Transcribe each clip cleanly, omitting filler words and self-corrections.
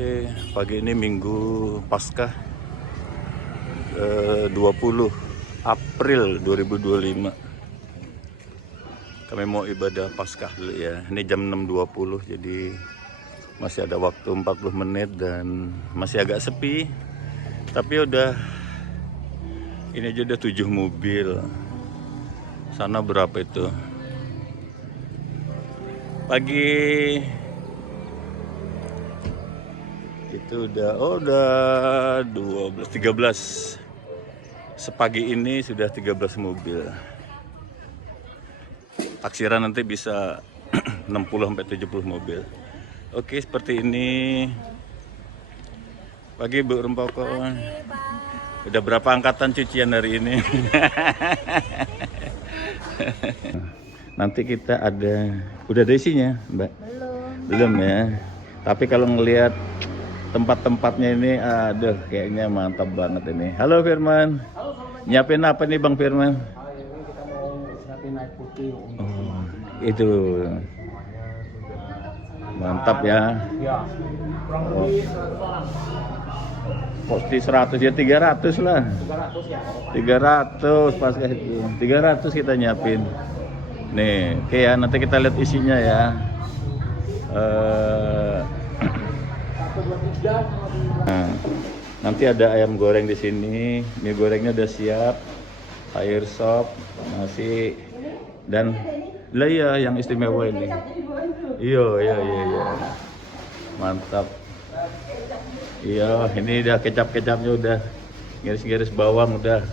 Oke, pagi ini Minggu Paskah 20 April 2025. Kami mau ibadah Paskah dulu ya. Ini jam 6.20, jadi masih ada waktu 40 menit dan masih agak sepi. Tapi udah ini aja udah 7 mobil. Sana berapa itu? Pagi itu udah 12 13. Sepagi ini sudah 13 mobil. Taksiran nanti bisa 60 sampai 70 mobil. Oke, seperti ini. Pagi Bu Rempoko. Udah berapa angkatan cucian hari ini? Nanti kita udah ada isinya, Mbak? Belum ya. Tapi kalau ngelihat tempat-tempatnya ini, aduh, kayaknya mantap banget ini. Halo Firman. Halo, Nyiapin apa nih Bang Firman? ini kita mau siapin air putih. Oh, itu mantap ya. Ya, kurang lebih 100 orang. Pasti 100 ya, 300 lah. 300 ya. 300 pas itu. 300 kita nyiapin. Nih, oke ya, nanti kita lihat isinya ya. 1, 2, 3. Nah, nanti ada ayam goreng di sini, mie gorengnya udah siap, air sop, nasi, dan lah ya yang istimewa ini. Iya, mantap. Iya, ini udah kecap-kecapnya udah, garis-garis bawang udah.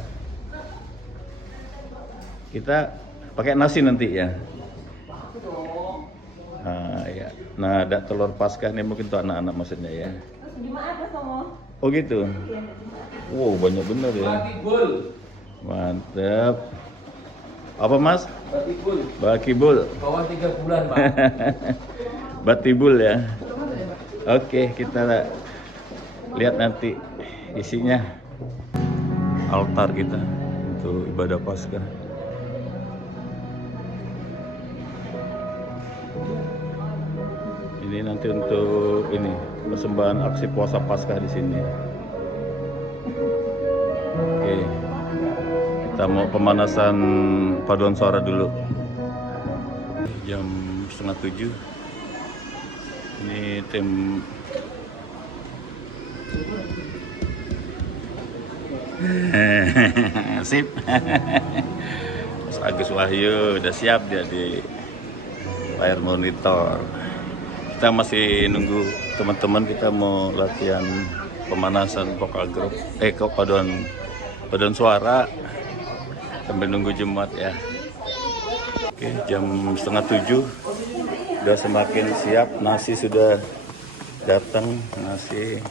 Kita pakai nasi nanti ya. Nah, ya. Nah, ada telur Paskah nih mungkin tuh anak-anak maksudnya ya. Oh gitu. Wow, banyak bener ya. Batibul. Mantap. Apa Mas? Batibul. Bakibul. Bawah 3 bulan, Pak. Batibul ya. Oke, kita lihat nanti isinya. Altar kita untuk ibadah Paskah. Ini nanti untuk ini persembahan aksi puasa Paskah di sini. Oke, kita mau pemanasan paduan suara dulu. Jam 6:30. Ini tim sip. Mas Agus Wahyu udah siap dia di layar monitor. Kita masih nunggu teman-teman, kita mau latihan pemanasan vokal grup, paduan suara sambil nunggu Jumat ya. Oke, jam 6:30 udah semakin siap, nasi sudah datang, nasi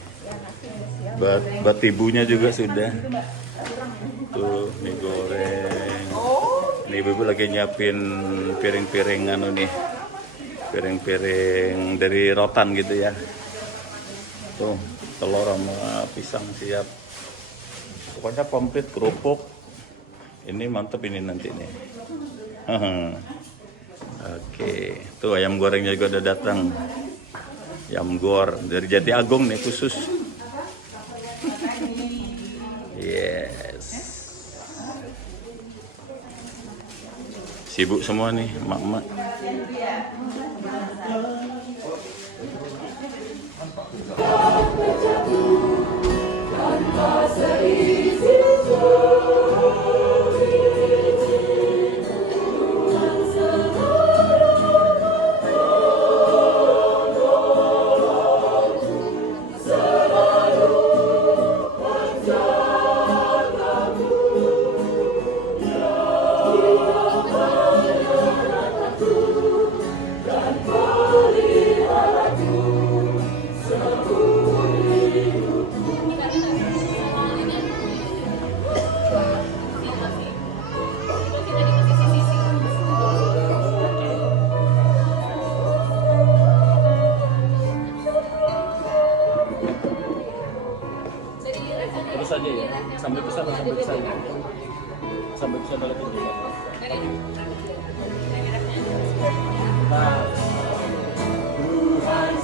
batibunya juga sudah. Tuh mie goreng. Ini ibu lagi nyiapin piring-piring nih. Piring-piring dari rotan gitu ya. Tuh, telur sama pisang siap. Pokoknya komplit, kerupuk. Ini mantep ini nanti nih. Oke, tuh ayam gorengnya juga udah datang. Ayam gor dari Jati Agung nih khusus. Yes. Sibuk semua nih, emak-emak. Terus aja ya, sampai ke sana. Sampai ke sana lagi juga. Tuhan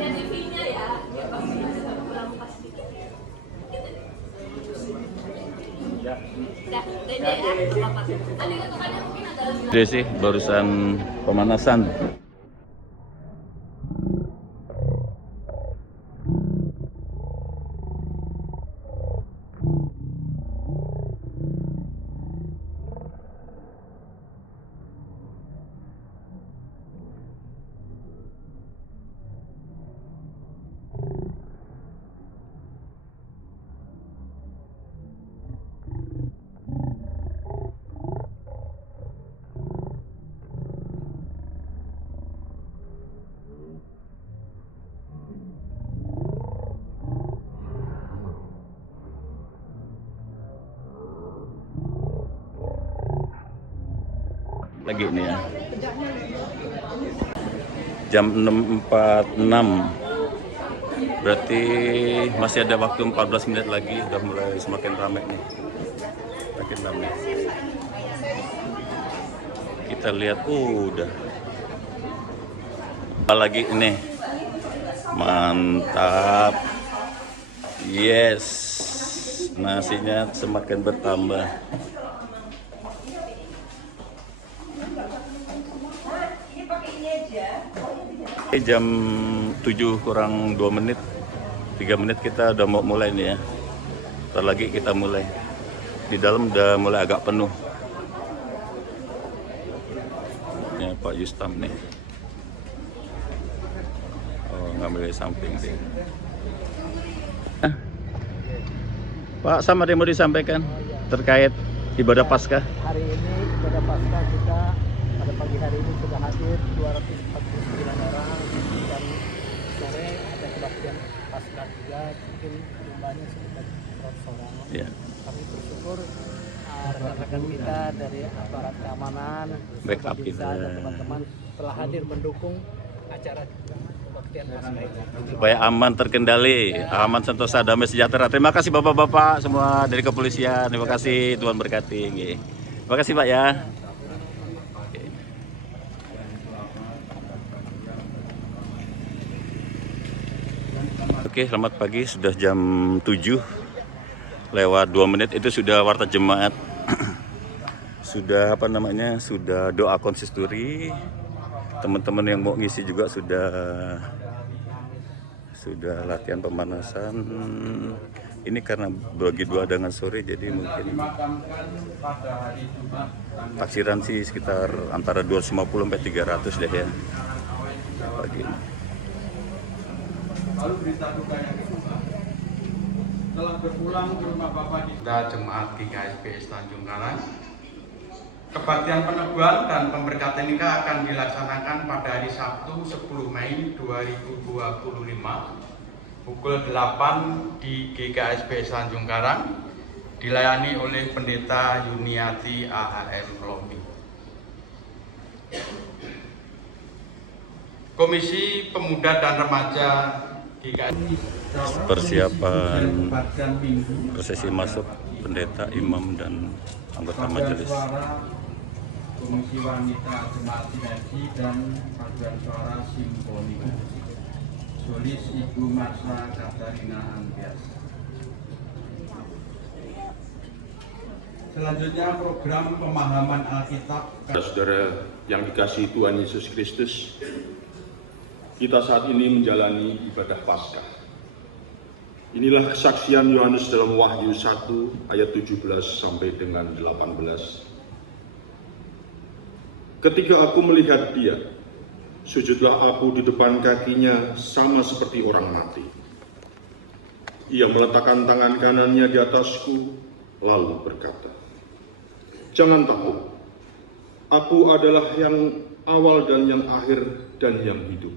Ada TV-nya ya, biar pasti bisa pulang pas dikit. Ya, Dede ya, apa? Tadi kan tukangnya mungkin ada lagi. Jadi sih barusan pemanasan. Lagi nih ya. Jam 6.46. Berarti masih ada waktu 14 menit lagi, udah mulai semakin ramai nih. Makin ramai. Kita lihat udah. Lagi ini. Mantap. Yes. Nasinya semakin bertambah. Jam 7 kurang 2 menit, 3 menit kita udah mau mulai nih ya. Ntar lagi kita mulai. Di dalam udah mulai agak penuh. Ini Pak Yustam nih. Oh, ngambil dari samping sih. Pak, sama ada yang mau disampaikan terkait ibadah Paskah? Hari ini ibadah Paskah kita pada pagi hari ini sudah hadir 249 orang dan sore ada kebaktian Paskah juga, mungkin jumlahnya sekitar 100 orang. Ya. Kami bersyukur rekan-rekan kita dari aparat keamanan, Backup desa kita. dan teman-teman telah hadir mendukung acara kebaktian Paskah ini. Supaya aman, terkendali, aman, sentosa, damai, sejahtera. Terima kasih bapak-bapak semua dari kepolisian. Terima kasih, Tuhan berkati. Nggih. Terima kasih Pak ya. Oke, selamat pagi. Sudah jam 7 lewat 2 menit. Itu sudah warta jemaat. Sudah apa namanya? Sudah doa konsisturi. Teman-teman yang mau ngisi juga sudah latihan pemanasan. Ini karena bagi dua dengan sore, jadi mungkin taksiran sih sekitar antara 250 sampai 300 deh ya pagi. Lalu berita duka yang kedua, telah berpulang ke rumah Bapak di Jemaat GKSPS Tanjung Karang. Kebaktian peneguhan dan pemberkatan nikah akan dilaksanakan pada hari Sabtu 10 Mei 2025 pukul 8 di GKSPS Tanjung Karang, dilayani oleh Pendeta Yuniati AHM Lomi. Komisi Pemuda dan Remaja Persiapan prosesi masuk pendeta, imam, dan anggota majelis. Komisi Wanita Jemaat Sinergi dan Paduan Suara Simfoni. Solis Ibu Marsha Katarina Antias. Selanjutnya program pemahaman Alkitab. Saudara yang dikasihi Tuhan Yesus Kristus, kita saat ini menjalani ibadah Paskah. Inilah kesaksian Yohanes dalam Wahyu 1 ayat 17 sampai dengan 18. Ketika aku melihat dia, sujudlah aku di depan kakinya sama seperti orang mati. Ia meletakkan tangan kanannya di atasku, lalu berkata, "Jangan takut, aku adalah yang awal dan yang akhir dan yang hidup.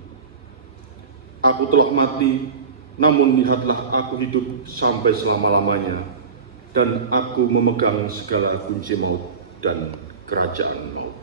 Aku telah mati, namun lihatlah aku hidup sampai selama-lamanya, dan aku memegang segala kunci maut dan kerajaan maut."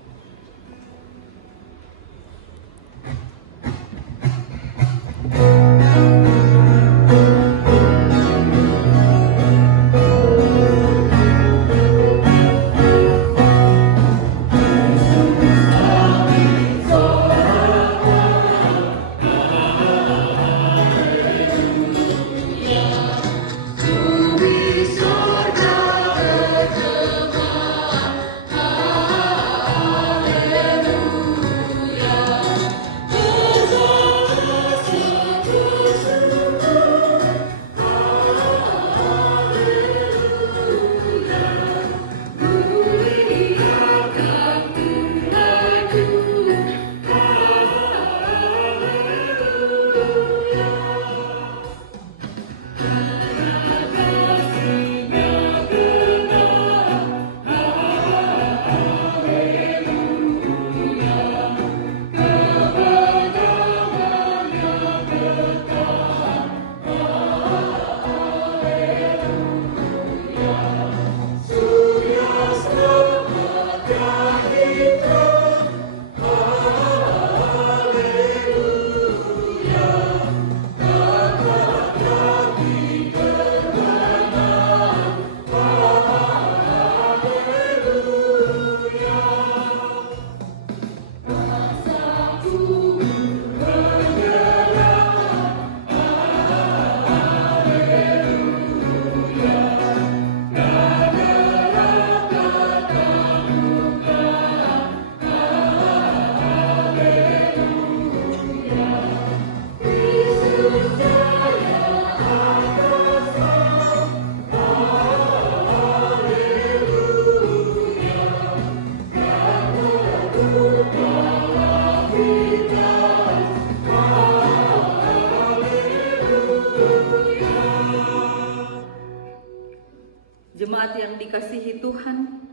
Jemaat yang dikasihi Tuhan,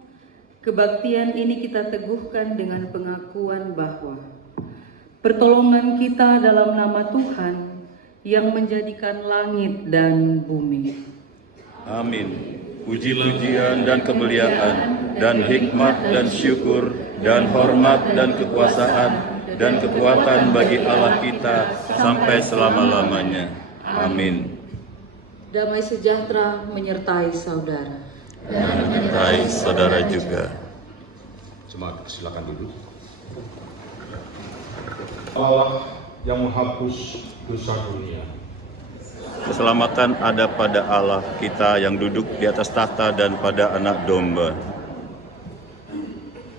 kebaktian ini kita teguhkan dengan pengakuan bahwa pertolongan kita dalam nama Tuhan yang menjadikan langit dan bumi. Amin. Puji-pujian dan kemuliaan dan hikmat dan syukur dan hormat dan kekuasaan dan kekuatan bagi Allah kita sampai selama-lamanya. Amin. Damai sejahtera menyertai saudara. Dan menyertai saudara juga. Jemaat, silakan duduk. Allah yang menghapus dosa dunia. Keselamatan ada pada Allah kita yang duduk di atas tahta dan pada Anak Domba.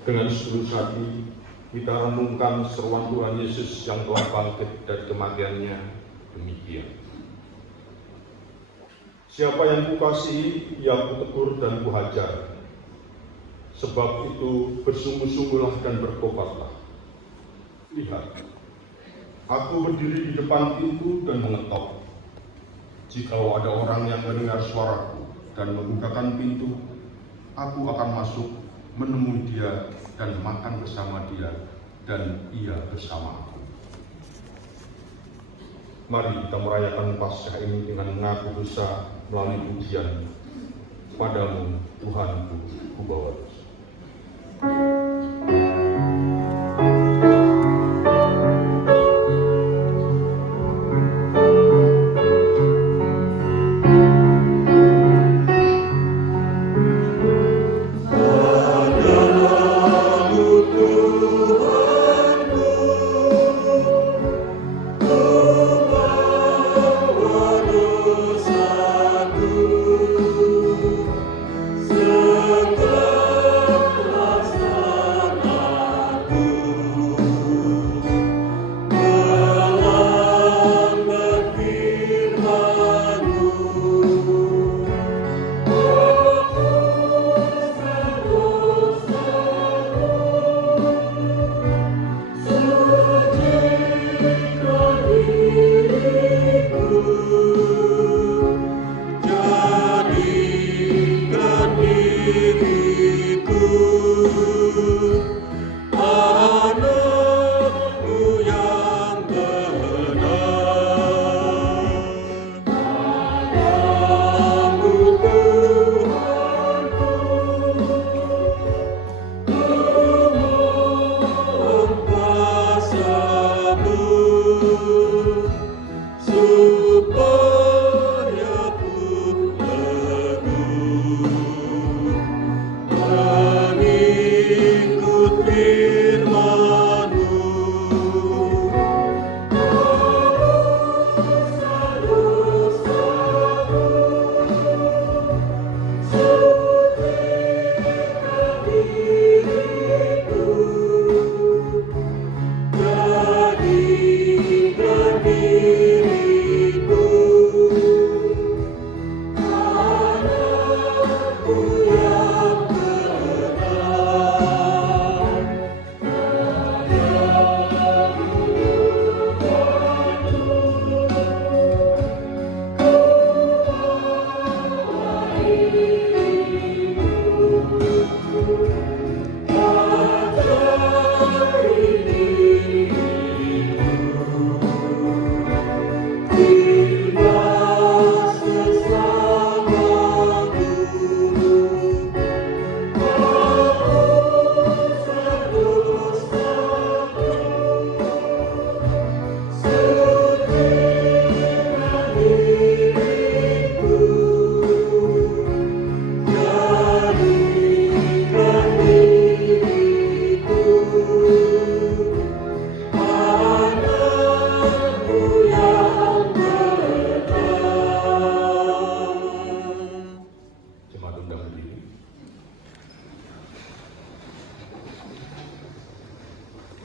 Dengan setulus hati, kita renungkan seruan Tuhan Yesus yang telah bangkit dari kematiannya demikian. Siapa yang kukasihi, ia kutegur dan kuhajar. Sebab itu bersungguh-sungguhlah dan bertobatlah. Lihat, aku berdiri di depan pintu dan mengetok. Jikalau ada orang yang mendengar suaraku dan membukakan pintu, aku akan masuk menemui dia dan makan bersama dia dan ia bersama aku. Mari kita merayakan Paskah ini dengan mengaku dosa melalui pujian. Padamu, Tuhanku, kubawa dosa. Segala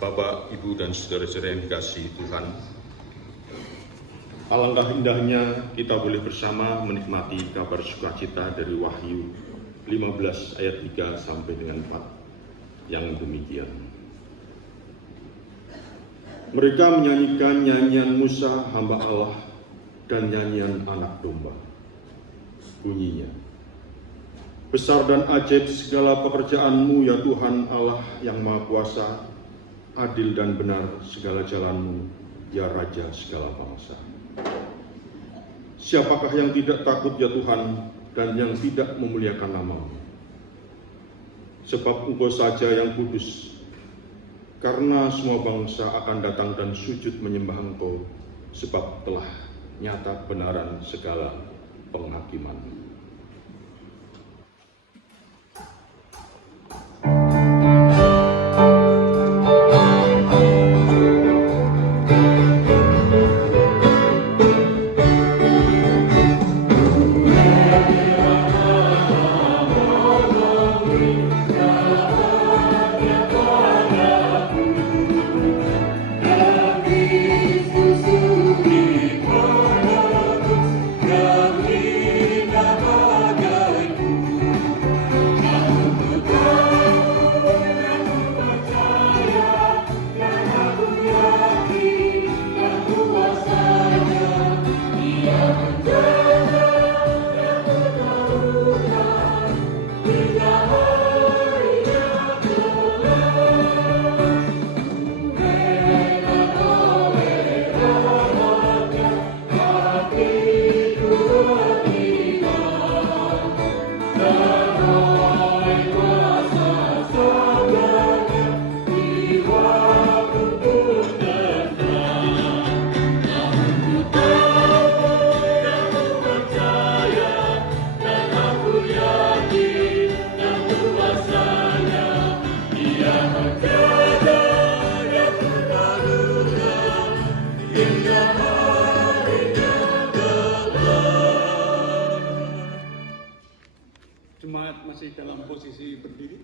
Bapak, Ibu, dan saudara-saudara yang dikasihi Tuhan, alangkah indahnya kita boleh bersama menikmati kabar sukacita dari Wahyu 15 ayat 3 sampai dengan 4 yang demikian. Mereka menyanyikan nyanyian Musa hamba Allah dan nyanyian anak domba. Bunyinya, besar dan ajaib segala pekerjaan-Mu ya Tuhan Allah yang Maha Kuasa, adil dan benar segala jalan-Mu ya Raja segala bangsa. Siapakah yang tidak takut ya Tuhan dan yang tidak memuliakan nama-Mu? Sebab Engkau saja yang kudus, karena semua bangsa akan datang dan sujud menyembah Engkau, sebab telah nyata kebenaran segala penghakiman. Jemaat masih dalam posisi berdiri.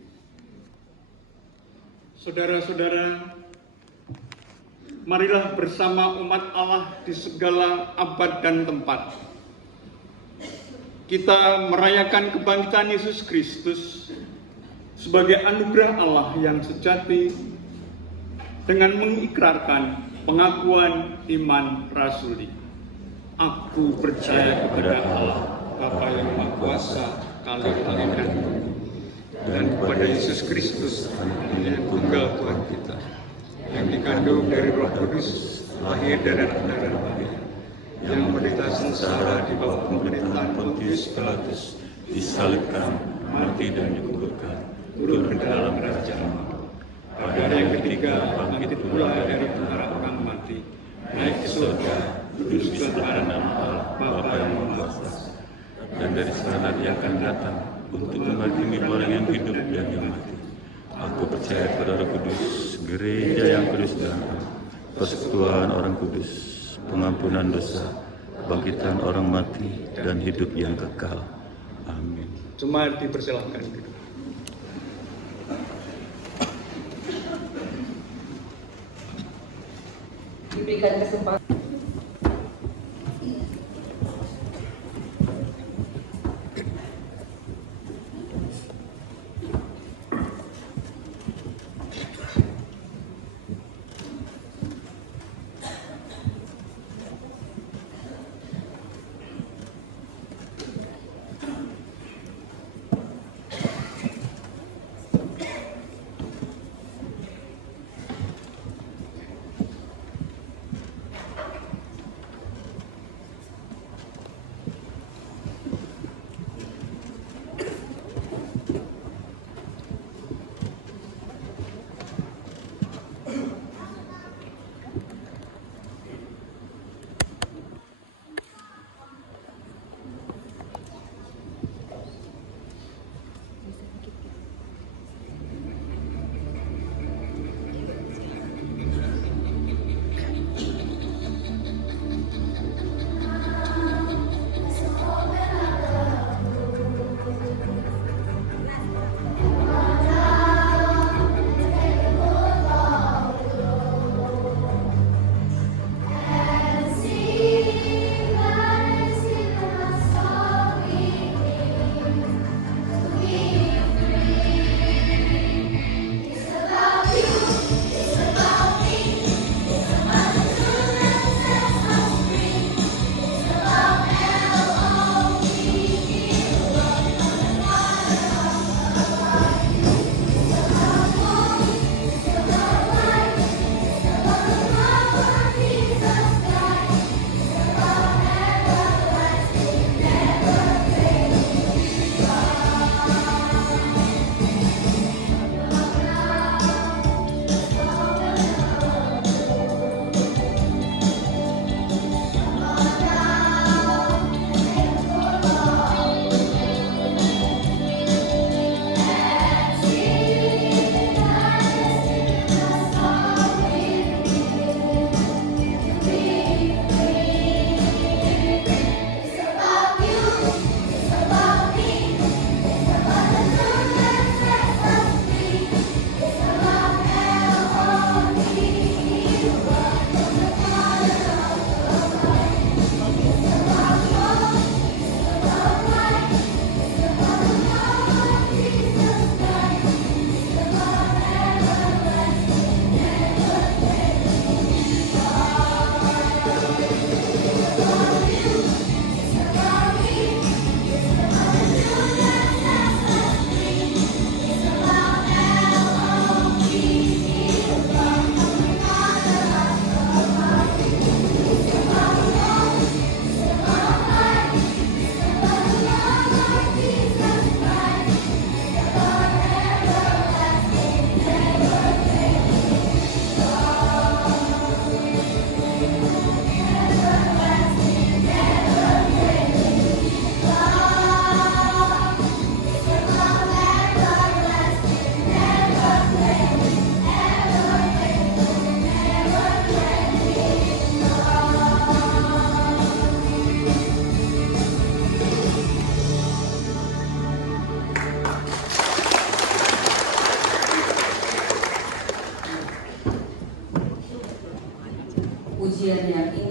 Saudara-saudara, marilah bersama umat Allah di segala abad dan tempat kita merayakan kebangkitan Yesus Kristus sebagai anugerah Allah yang sejati dengan mengikrarkan pengakuan iman rasuli. Aku percaya kepada Allah, Bapa yang Maha Kuasa, Kali-kalikan, dan kepada Yesus Kristus, yang tunggal Tuhan kita, yang dikandung dari Roh Kudus, lahir dari darah Maria, yang menderita sengsara di bawah pemerintahan Pontius Pilatus, disalibkan, mati dan dikuburkan, turun ke dalam kerajaan Allah. Pada hari yang ketiga, bangkit pula dari antara orang mati, naik ke surga, duduk di sebelah kanan Allah, Bapa yang Maha Kuasa. Dan dari sana Dia akan datang untuk menghakimi orang yang hidup dan yang mati. Aku percaya kepada Roh Kudus, gereja yang kudus dan persekutuan orang kudus, pengampunan dosa, bangkitan orang mati, dan hidup yang kekal. Amin. Jemaat dipersilahkan duduk. Diberikan kesempatan.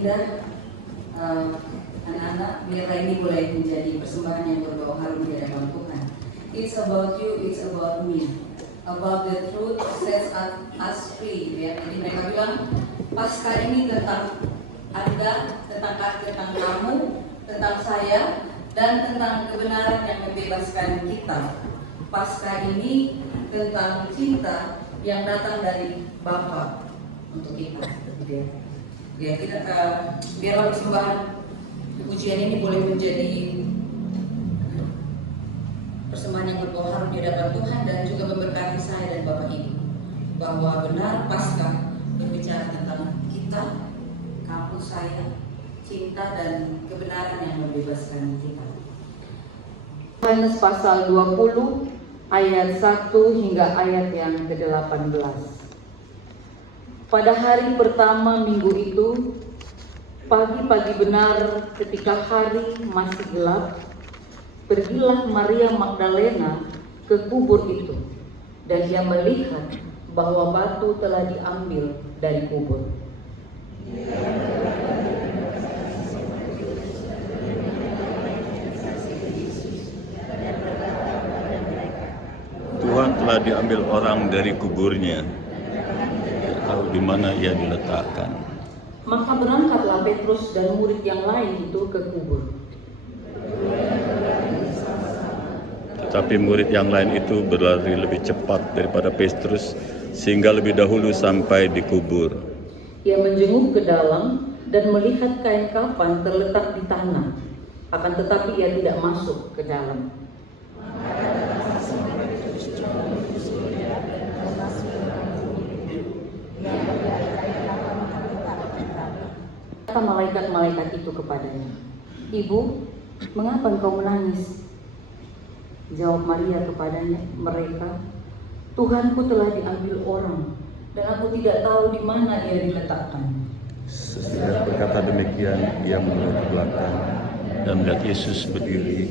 indah anak-anak, biarlah ini boleh menjadi persembahan yang berbau harum di hadapan Tuhan. It's about you, it's about me. About the truth sets us free. Ya. Jadi mereka bilang Paskah ini tentang Anda, tentang kamu, tentang saya, dan tentang kebenaran yang membebaskan kita. Paskah ini tentang cinta yang datang dari Bapa untuk kita. Ya, kita biarlah persembahan pujian ini boleh menjadi persembahan yang berbau harum di hadapan Tuhan dan juga memberkati saya dan Bapak Ibu bahwa benar Paskah berbicara tentang kita, kamu, saya, cinta dan kebenaran yang membebaskan kita. Yohanes pasal 20 ayat 1 hingga ayat yang ke-18. Pada hari pertama minggu itu, pagi-pagi benar ketika hari masih gelap, pergilah Maria Magdalena ke kubur itu, dan ia melihat bahwa batu telah diambil dari kubur. Tuhan telah diambil orang dari kuburnya. Tahu di mana ia diletakkan. Maka berangkatlah Petrus dan murid yang lain itu ke kubur. Tetapi murid yang lain itu berlari lebih cepat daripada Petrus sehingga lebih dahulu sampai di kubur. Ia menjenguk ke dalam dan melihat kain kafan terletak di tanah. Akan tetapi ia tidak masuk ke dalam. Kata malaikat-malaikat itu kepadanya, "Ibu, mengapa engkau menangis?" Jawab Maria kepadanya, mereka, "Tuhanku telah diambil orang, dan aku tidak tahu di mana ia diletakkan." Sesudah berkata demikian, ia menoleh ke belakang dan melihat Yesus berdiri.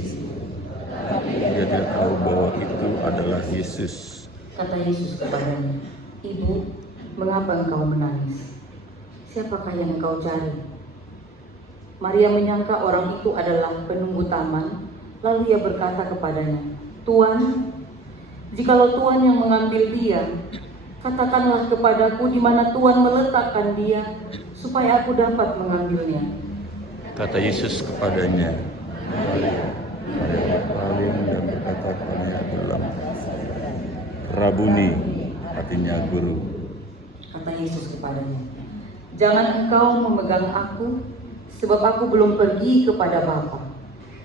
Ia tidak tahu bahwa itu adalah Yesus. Kata Yesus kepadanya, "Ibu, mengapa engkau menangis? Siapakah yang engkau cari?" Maria menyangka orang itu adalah penunggu taman, lalu ia berkata kepadanya, "Tuan, jikalau Tuan yang mengambil dia, katakanlah kepadaku di mana Tuan meletakkan dia, supaya aku dapat mengambilnya." Kata Yesus kepadanya, "Maria." Maria berpaling dan berkata kepadanya dalam Rabuni, artinya guru. Kata Yesus kepadanya, "Jangan engkau memegang aku, sebab aku belum pergi kepada Bapa.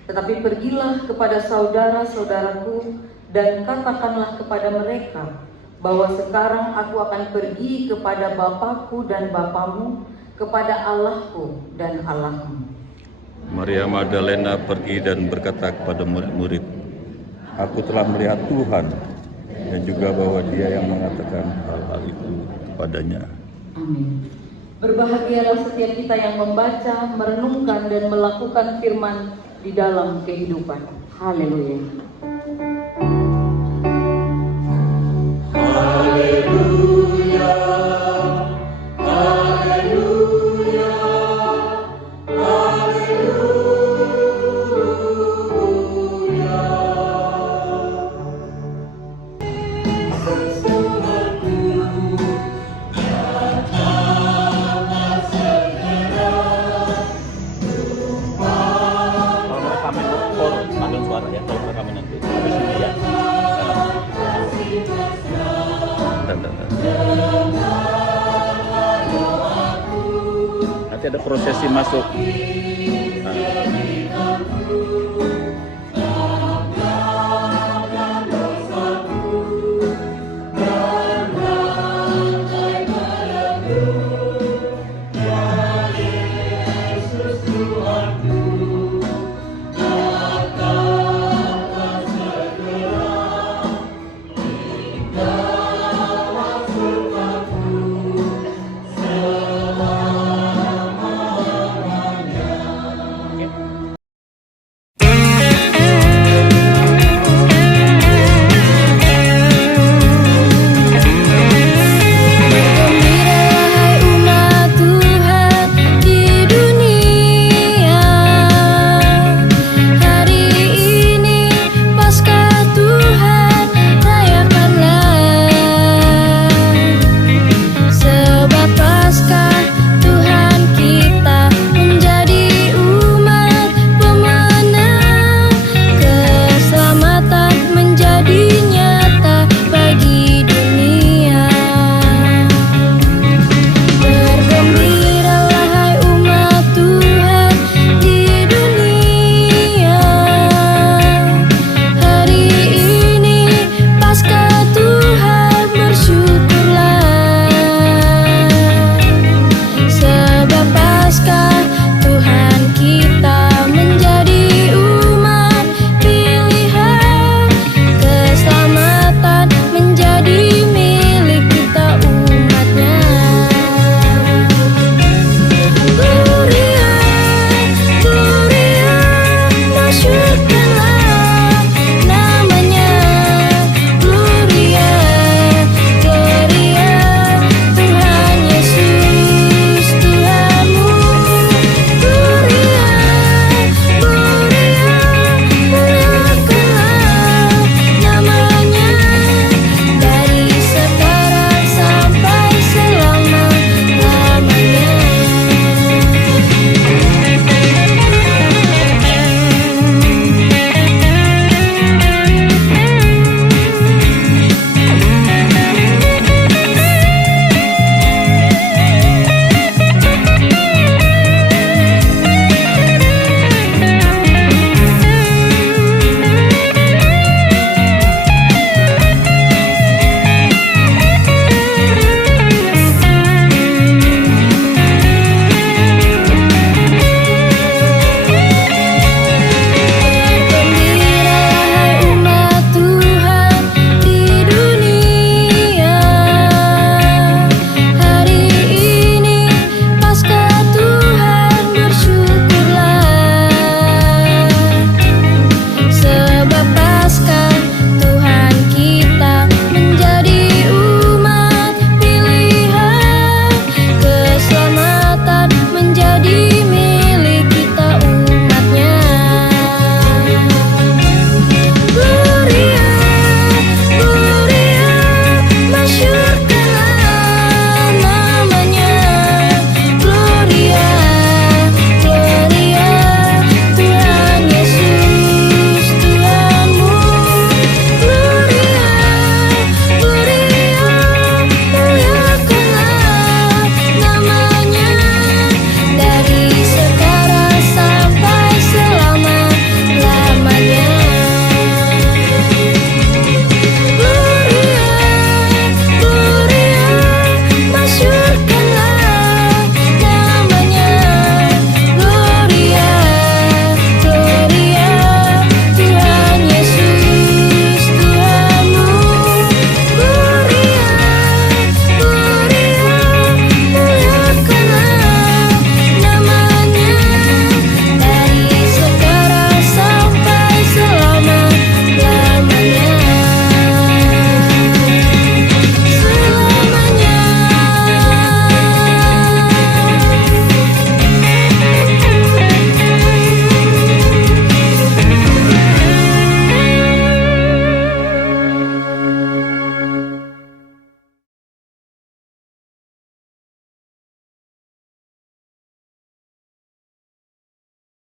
Tetapi pergilah kepada saudara-saudaraku dan katakanlah kepada mereka bahwa sekarang aku akan pergi kepada Bapakku dan Bapamu, kepada Allahku dan Allahmu." Maria Magdalena pergi dan berkata kepada murid-murid, "Aku telah melihat Tuhan," dan juga bahwa Dia yang mengatakan hal-hal itu kepadanya. Amin. Berbahagialah setiap kita yang membaca, merenungkan, dan melakukan firman di dalam kehidupan. Haleluya. Haleluya. Haleluya. Nanti ada prosesi masuk